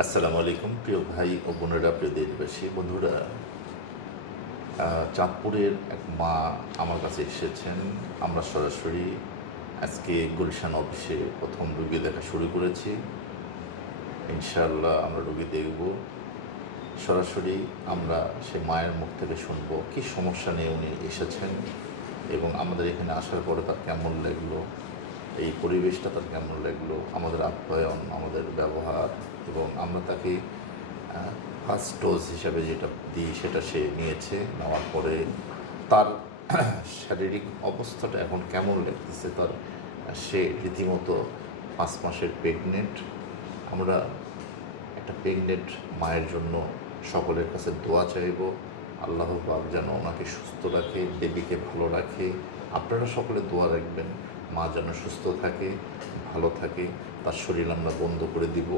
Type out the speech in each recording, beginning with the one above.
আসসালামু আলাইকুম, প্রিয় ভাই ও বোনেরা, প্রিয় দেশবাসী। বন্ধুরা চাঁদপুরের এক মা আমার কাছে এসেছেন। আমরা সরাসরি আজকে গুলশান অফিসে প্রথম রুগী দেখা শুরু করেছি। ইনশাল্লাহ আমরা রুগী দেখব। সরাসরি আমরা সে মায়ের মুখ থেকে শুনব কী সমস্যা নিয়ে উনি এসেছেন এবং আমাদের এখানে আসার পরে তার কেমন লাগল। এই পরিবেশটা তার কেমন লাগল, আমাদের আপ্যায়ন, আমাদের ব্যবহার, এবং আমরা তাকে ফার্স্ট ডোজ হিসাবে যেটা দিই সেটা সে নিয়েছে, নেওয়ার পরে তার শারীরিক অবস্থাটা এখন কেমন লাগতেছে তার, সে রীতিমতো পাঁচ মাসের প্রেগনেন্ট আমরা একটা প্রেগনেন্ট মায়ের জন্য সকলের কাছে দোয়া চাইব, আল্লাহ পাক যেন ওনাকে সুস্থ রাখে বেবিকে ভালো রাখে, আপনারা সকলে দোয়া রাখবেন। মা যেন সুস্থ থাকে, ভালো থাকে, তার শরীর আমরা বন্ধ করে দিব।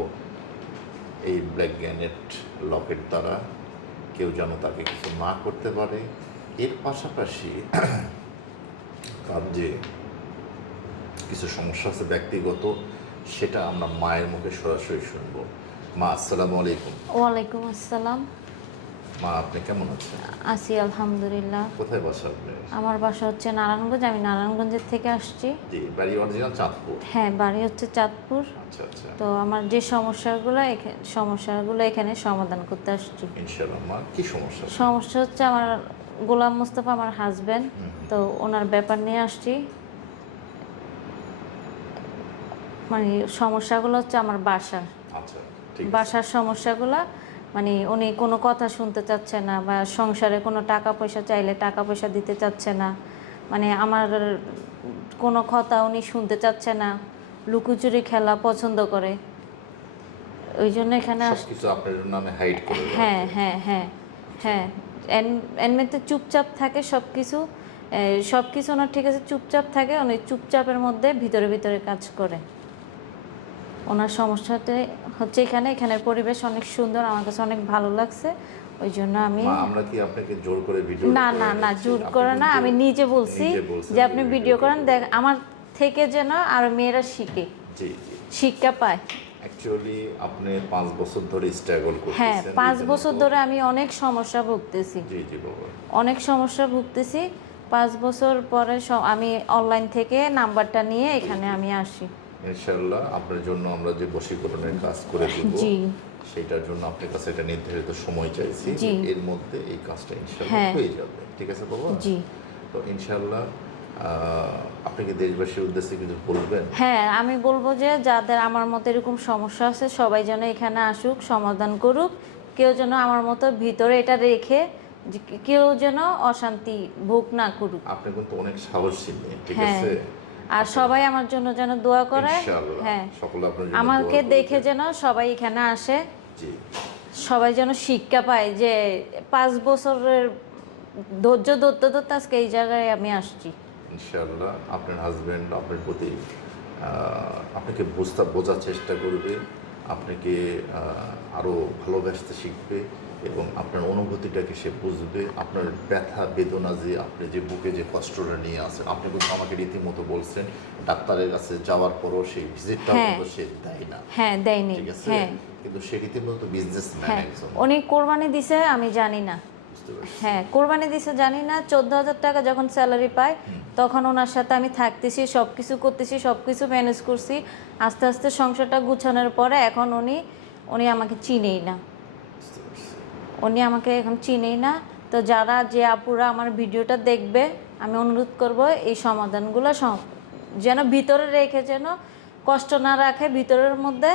এই ব্ল্যাক গ্যানেট লকেট দ্বারা কেউ যেন তাকে কিছু না করতে পারে। এর পাশাপাশি তার যে কিছু সমস্যা আছে ব্যক্তিগত, সেটা আমরা মায়ের মুখে সরাসরি শুনব। মা, আসসালামু আলাইকুম। ওয়ালাইকুম আসসালাম। মা আপনি কেমন আছেন? আছি আলহামদুলিল্লাহ। কোথায় বাসা আমার বাসা হচ্ছে নারায়ণগঞ্জ আমি নারায়ণগঞ্জের থেকে আসছি। জি বাড়ি অরিজিনাল চাঁদপুর? হ্যাঁ বাড়ি হচ্ছে চাঁদপুর। আচ্ছা আচ্ছা। তো আমার যে সমস্যাগুলো এখা- সমস্যাগুলো এখানে সমাধান করতে আসছি। ইনশাআল্লাহ মা কি সমস্যা? সমস্যা হচ্ছে আমার গোলাম মুস্তফা আমার হাজব্যান্ড হুম। তো ওনার ব্যাপার নিয়ে আসছি। মানে সমস্যাগুলো হচ্ছে আমার বাসার। আচ্ছা বাসার সমস্যাগুলো মানে উনি কোনো কথা শুনতে চাচ্ছে না বা সংসারে কোনো টাকা পয়সা চাইলে টাকা পয়সা দিতে চাচ্ছে না। মানে আমার কোনো কথা উনি শুনতে চাচ্ছে না। লুকোচুরি খেলা পছন্দ করে। ওই জন্য এখানে হ্যাঁ হ্যাঁ হ্যাঁ হ্যাঁ। এন- এমনিতে চুপচাপ থাকে সব কিছু সব কিছু ওনার ঠিক আছে চুপচাপ থাকে উনি চুপচাপের মধ্যে ভিতরে ভিতরে কাজ করে। ওনার সমস্যাতে হচ্ছে এখানে এখানের পরিবেশ অনেক সুন্দর আমার কাছে অনেক ভালো লাগছে। ওই জন্য আমি আমরা কি আপনাকে জোর করে ভিডিও না না না জোর করে না আমি নিজে বলছি যে আপনি ভিডিও করেন দেখ আমার থেকে যেন আর মেয়েরা শিখে। জি জি। শিক্ষা পায়। অ্যাকচুয়ালি আপনি পাঁচ বছর ধরে স্ট্রাগল করতেছেন। হ্যাঁ পাঁচ বছর ধরে আমি অনেক সমস্যা ভুগতেছি। জি জি বাবা। অনেক সমস্যা ভুগতেছি। পাঁচ বছর পরে আমি অনলাইন থেকে নাম্বারটা নিয়ে এখানে আমি আসি। ইনশাআল্লাহ আপনার জন্য আমরা যে বশীকরণের কাজ করে দেব জি। সেটার জন্য আপনার কাছে একটা নির্ধারিত সময় চাইছি। এর মধ্যে এই কাজটা ইনশাআল্লাহ হ্যাঁ। হয়ে যাবে। ঠিক আছে বাবা? জি। তো ইনশাআল্লাহ আহ, আপনি কি দেশবাসীর উদ্দেশ্যে কিছু বলবেন? হ্যাঁ আমি বলব যে যাদের আমার মতো এরকম সমস্যা আছে সবাই যেন এখানে আসুক সমাধান করুক। কেউ যেন আমার মতো ভিতরে এটা রেখে কেউ যেন অশান্তি ভোগ না করুক। আপনি কিন্তু অনেক সাহসী ঠিক হ্যাঁ। আছে? আর সবাই আমার জন্য যেন দোয়া করে। হ্যাঁ। আমাকে দেখে যেন সবাই এখানে আসে। সবাই যেন শিক্ষা পায় যে পাঁচ বছরের ধৈর্য ধরতে ধরতে আজকে এই জায়গায় আমি আসছি। ইনশাআল্লাহ। আপনার হাজব্যান্ড আপনার প্রতি আপনাকে বুঝতে বোঝার চেষ্টা করবে। আপনাকে আহ, আরও ভালোবাসতে শিখবে। এবং আপনার অনুভূতিটাকে সে বুঝবে? আপনার ব্যথা বেদনা যে আপনি যে বুকে যে কষ্টটা নিয়ে আসেন আপনি কিন্তু আমাকে রীতিমতো বলছেন ডাক্তারের কাছে যাওয়ার পরও সেই ভিজিটটা হ্যাঁ। সে দেয় না। হ্যাঁ দেয়নি ঠিক আছে? হ্যাঁ। কিন্তু সে রীতিমতো বিজনেস ম্যান হ্যাঁ। একজন। উনি কোরবানি দিছে আমি জানি না। হ্যাঁ কোরবানি দিছে জানি না। চোদ্দ হাজার টাকা যখন স্যালারি পায় তখন ওনার সাথে আমি থাকতেছি সব কিছু করতেছি সব কিছু ম্যানেজ করছি। আস্তে আস্তে সংসারটা গুছানোর পরে এখন উনি উনি আমাকে চিনেই না। উনি আমাকে এখন চিনেই না তো যারা যে আপুরা আমার ভিডিওটা দেখবে আমি অনুরোধ করব এই সমাধানগুলো সম- যেন ভিতরে রেখে যেন কষ্ট না রাখে ভিতরের মধ্যে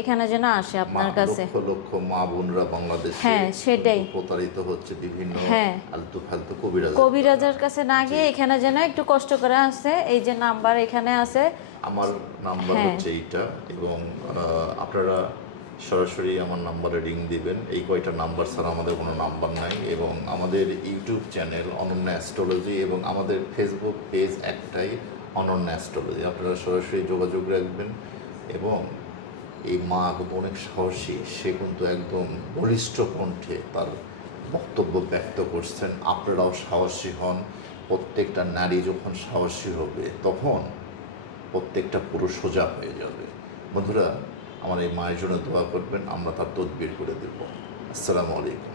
এখানে যেন আসে আপনার কাছে লক্ষ লক্ষ মা বোনরা বাংলাদেশে হ্যাঁ, সেটাই। প্রতারিত হচ্ছে বিভিন্ন হ্যাঁ। আলতু ফালতু কবিরাজ কবিরাজের কাছে না গিয়ে এখানে যেন একটু কষ্ট করে আসে এই যে নাম্বার এখানে আছে আমার নাম্বার হ্যাঁ। হচ্ছে এইটা এবং আপনারা সরাসরি আমার নাম্বারে রিং দিবেন। এই কয়টা নাম্বার ছাড়া আমাদের কোনো নাম্বার নাই এবং আমাদের ইউটিউব চ্যানেল অনন্য অ্যাস্ট্রোলজি এবং আমাদের ফেসবুক পেজ একটাই অনন্য অ্যাস্ট্রোলজি। আপনারা সরাসরি যোগাযোগ রাখবেন এবং এই মা কিন্তু অনেক সাহসী। সে কিন্তু একদম বলিষ্ঠ কণ্ঠে তার বক্তব্য ব্যক্ত করছেন। আপনারাও সাহসী হন। প্রত্যেকটা নারী যখন সাহসী হবে, তখন প্রত্যেকটা পুরুষ সোজা হয়ে যাবে। বন্ধুরা আমার এই মায়ের জন্য দোয়া করবেন আমরা তার তদবির করে দেবো। আসসালামু আলাইকুম।